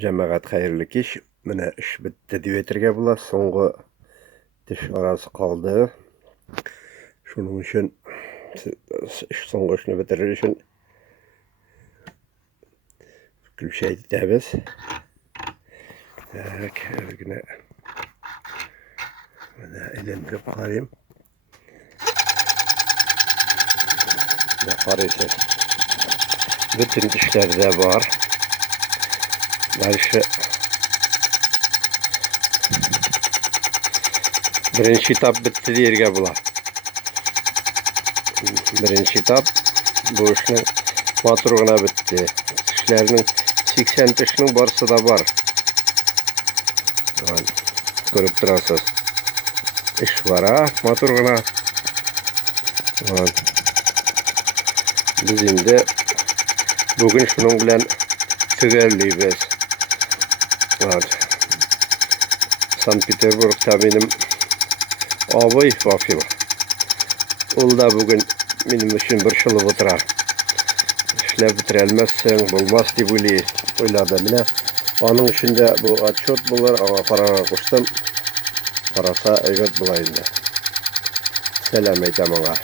Cemaat hayırlı kеш. Mine iş bitti diyetirge bular. Soңғы tiş arası kaldı. Şunun için soңғы işini bitirir için gülşey diyeceğiz. Yine elimle bakarım. Yaparıysa bütün dişlerde var. Dальше birinci etap bitti diyerge bular. Birinci etap bu işin motoruna bitti. Dişlerinin 80 dişinin barısı da var. Yani, görüp durasız. İş var ha motoruna. Yani, biz şimdi bugün şunun bilen tügerliyiz. Yani, Sankt Peterburg'da benim ağabey vakfı var. O da bugün benim için bir şılı bitirer. İşler bitirelmezsen bulmaz diye böyle oyladım yine. Onun içinde bu atşot bulur ama parana koştum. Parasa evet bulayım da. Selam edem ona.